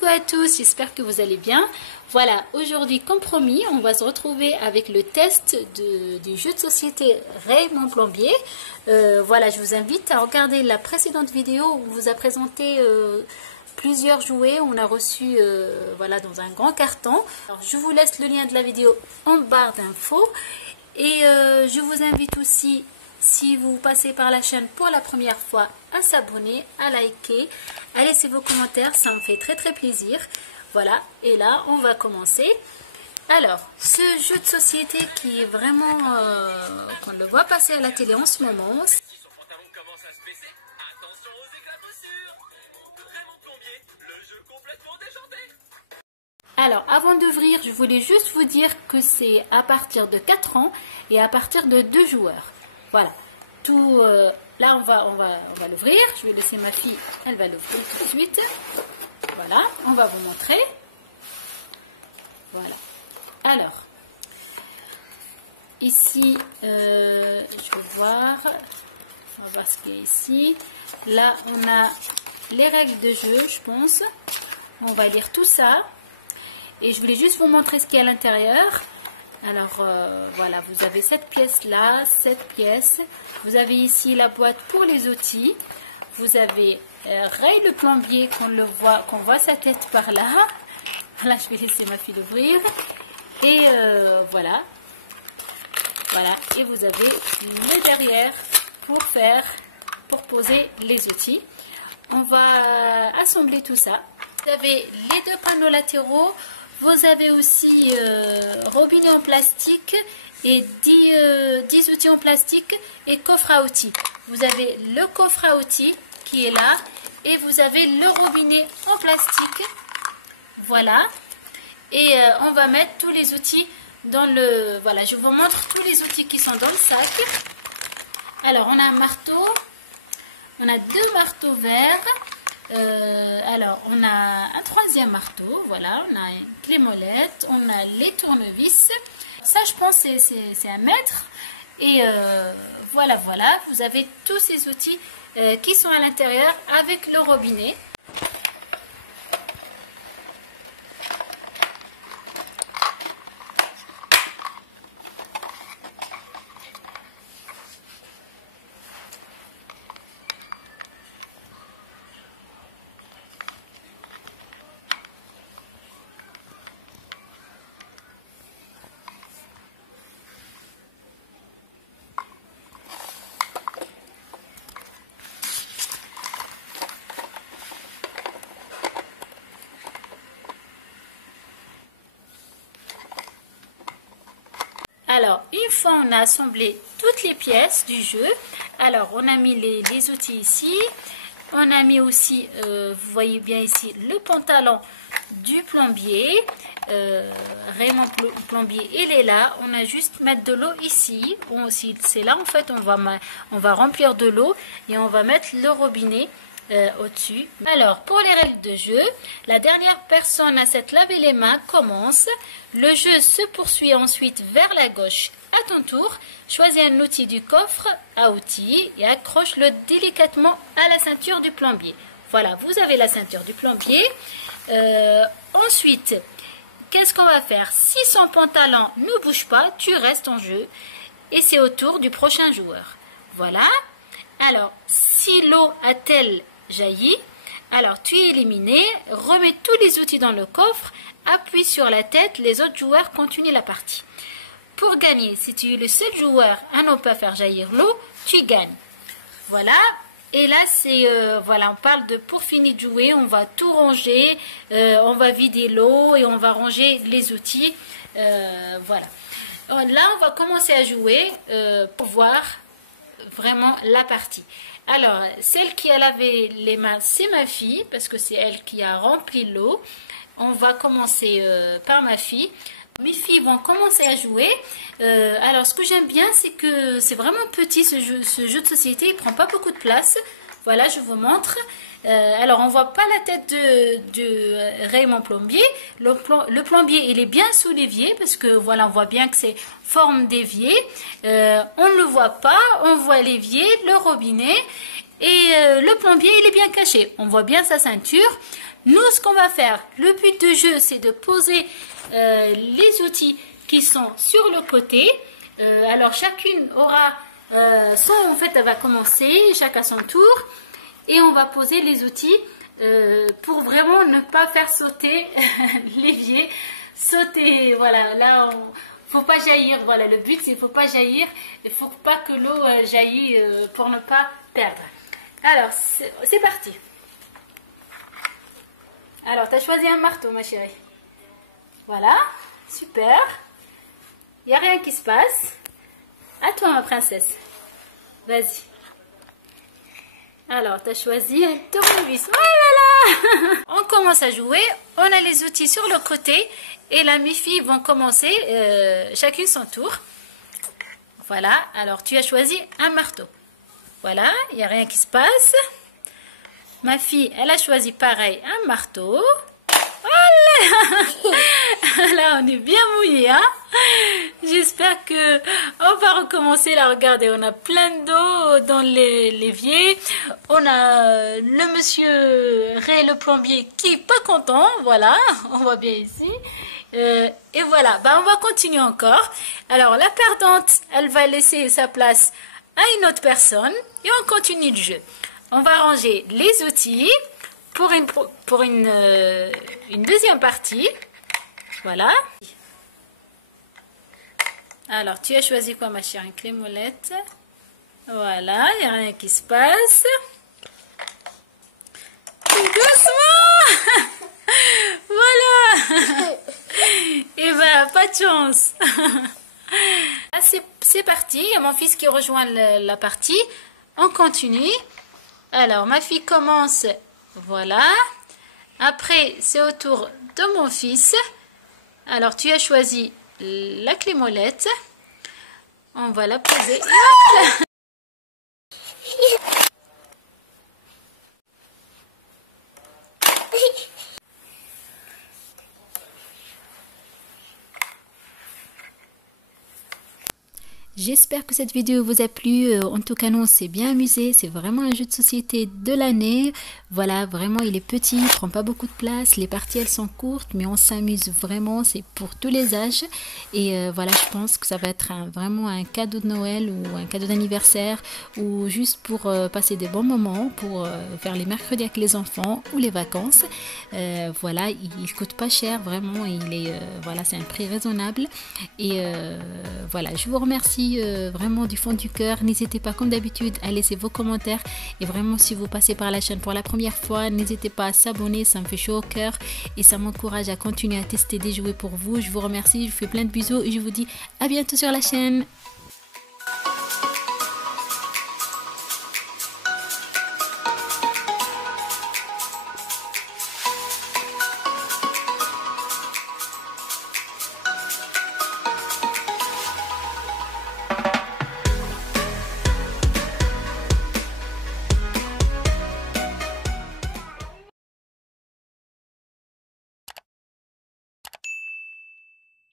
coucou à tous, j'espère que vous allez bien. Voilà, aujourd'hui comme promis, on va se retrouver avec le test du jeu de société Raymond Plombier. Voilà, je vous invite à regarder la précédente vidéo où on vous a présenté plusieurs jouets. On a reçu voilà, dans un grand carton. Alors, je vous laisse le lien de la vidéo en barre d'infos. Et je vous invite aussi, si vous passez par la chaîne pour la première fois, à s'abonner, à liker, à laisser vos commentaires, ça me fait très plaisir. Voilà, et là on va commencer. Alors, ce jeu de société qui est vraiment, qu'on le voit passer à la télé en ce moment. Alors, avant d'ouvrir, je voulais juste vous dire que c'est à partir de 4 ans et à partir de 2 joueurs. Voilà. Tout, là, on va l'ouvrir. Je vais laisser ma fille, elle va l'ouvrir tout de suite. Voilà, on va vous montrer. Voilà. Alors, ici, je vais voir. On va voir ce qu'il y a ici. Là, on a les règles de jeu, je pense. On va lire tout ça. Et je voulais juste vous montrer ce qu'il y a à l'intérieur. Alors, voilà, vous avez cette pièce-là, cette pièce. Vous avez ici la boîte pour les outils. Vous avez Ray le plombier, qu'on voit sa tête par là. Là, je vais laisser ma fille l'ouvrir. Et voilà. Voilà. Et vous avez le derrière pour poser les outils. On va assembler tout ça. Vous avez les 2 panneaux latéraux. Vous avez aussi robinet en plastique et 10 outils en plastique et coffre à outils. Vous avez le coffre à outils qui est là et vous avez le robinet en plastique. Voilà. Et on va mettre tous les outils dans le... Voilà, je vous montre tous les outils qui sont dans le sac. Alors, on a un marteau. On a 2 marteaux verts. Alors, on a un 3e marteau, voilà, on a une clé molette, on a les tournevis. Ça, je pense, c'est à mettre. Et voilà, vous avez tous ces outils qui sont à l'intérieur avec le robinet. Alors, une fois on a assemblé toutes les pièces du jeu, alors on a mis les outils ici, on a mis aussi, vous voyez bien ici, le pantalon du plombier, Raymond Plombier, il est là, on a juste mettre de l'eau ici, c'est là en fait on va remplir de l'eau et on va mettre le robinet au-dessus. Alors, pour les règles de jeu, la dernière personne à s'être lavé les mains commence. Le jeu se poursuit ensuite vers la gauche. À ton tour, choisis un outil du coffre à outils et accroche-le délicatement à la ceinture du plombier. Voilà, vous avez la ceinture du plombier. Ensuite, qu'est-ce qu'on va faire? Si son pantalon ne bouge pas, tu restes en jeu et c'est au tour du prochain joueur. Voilà. Alors, si l'eau a-t-elle jailli, alors tu es éliminé, remets tous les outils dans le coffre, appuie sur la tête, les autres joueurs continuent la partie. Pour gagner, si tu es le seul joueur à ne pas faire jaillir l'eau, tu gagnes. Voilà, et là c'est, voilà, on parle de pour finir de jouer, on va tout ranger, on va vider l'eau et on va ranger les outils, voilà. Là on va commencer à jouer pour voir vraiment la partie. Alors, celle qui a lavé les mains, c'est ma fille, parce que c'est elle qui a rempli l'eau. On va commencer par ma fille. Mes filles vont commencer à jouer. Alors, ce que j'aime bien, c'est que c'est vraiment petit ce jeu de société. Il ne prend pas beaucoup de place. Voilà, je vous montre. Alors, on ne voit pas la tête de Raymond Plombier. Le plombier, il est bien sous l'évier parce que voilà, on voit bien que c'est forme d'évier. On ne le voit pas, on voit l'évier, le robinet et le plombier, il est bien caché. On voit bien sa ceinture. Nous, ce qu'on va faire, le but du jeu, c'est de poser les outils qui sont sur le côté. Alors, chacune aura en fait, elle va commencer, chacun à son tour. Et on va poser les outils pour vraiment ne pas faire sauter l'évier. Sauter, voilà, là, faut pas jaillir. Voilà, le but, c'est qu'il ne faut pas jaillir. Il ne faut pas que l'eau jaillit pour ne pas perdre. Alors, c'est parti. Alors, tu as choisi un marteau, ma chérie. Voilà, super. Il n'y a rien qui se passe. À toi, ma princesse. Vas-y. Alors, tu as choisi un tournevis. Voilà. On commence à jouer. On a les outils sur le côté. Et là, mes filles vont commencer chacune son tour. Voilà. Alors, tu as choisi un marteau. Voilà. Il n'y a rien qui se passe. Ma fille, elle a choisi pareil un marteau. Voilà. Là, on est bien mouillé, hein. J'espère que on va recommencer. Là, regardez, on a plein d'eau dans l'évier. On a le monsieur Ray, le plombier, qui est pas content. Voilà, on voit bien ici. Et voilà, bah, on va continuer encore. Alors, la perdante, elle va laisser sa place à une autre personne. Et on continue le jeu. On va ranger les outils pour une deuxième partie. Voilà. Alors, tu as choisi quoi, ma chère? Une clé molette. Voilà, il n'y a rien qui se passe. Doucement. Voilà. Et ben, pas de chance. Ah, c'est parti. Il y a mon fils qui rejoint la partie. On continue. Alors, ma fille commence. Voilà. Après, c'est au tour de mon fils. Alors, tu as choisi la clé molette. On va la poser. J'espère que cette vidéo vous a plu. En tout cas, nous, on s'est bien amusé. C'est vraiment un jeu de société de l'année. Voilà, vraiment, il est petit, il ne prend pas beaucoup de place. Les parties, elles sont courtes, mais on s'amuse vraiment. C'est pour tous les âges. Et voilà, je pense que ça va être vraiment un cadeau de Noël ou un cadeau d'anniversaire ou juste pour passer des bons moments, pour faire les mercredis avec les enfants ou les vacances. Voilà, il ne coûte pas cher, vraiment. Voilà, c'est un prix raisonnable. Et voilà, je vous remercie vraiment du fond du cœur. N'hésitez pas comme d'habitude à laisser vos commentaires et vraiment si vous passez par la chaîne pour la première fois, n'hésitez pas à s'abonner, ça me fait chaud au cœur et ça m'encourage à continuer à tester des jouets pour vous. Je vous remercie, je vous fais plein de bisous et je vous dis à bientôt sur la chaîne.